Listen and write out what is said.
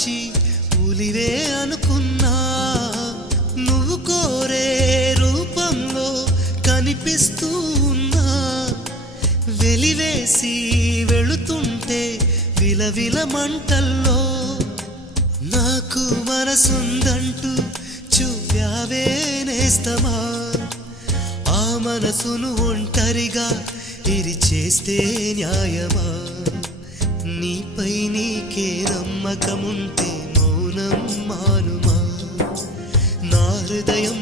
పిచ్చి పులివే అనుకున్నా, నువ్వు కోరే రూపంలో కనిపిస్తూ ఉన్నా, వెలివేసి వెళుతుంటే విలవిల మంటల్లో నాకు మనసుందంటూ చూపావే నేస్తమా, ఆ మనసును ఒంటరిగా ఇరిచేస్తే న్యాయమా, నీపై నీకే నమ్మకముంటే మౌనం మానుమా, నా హృదయం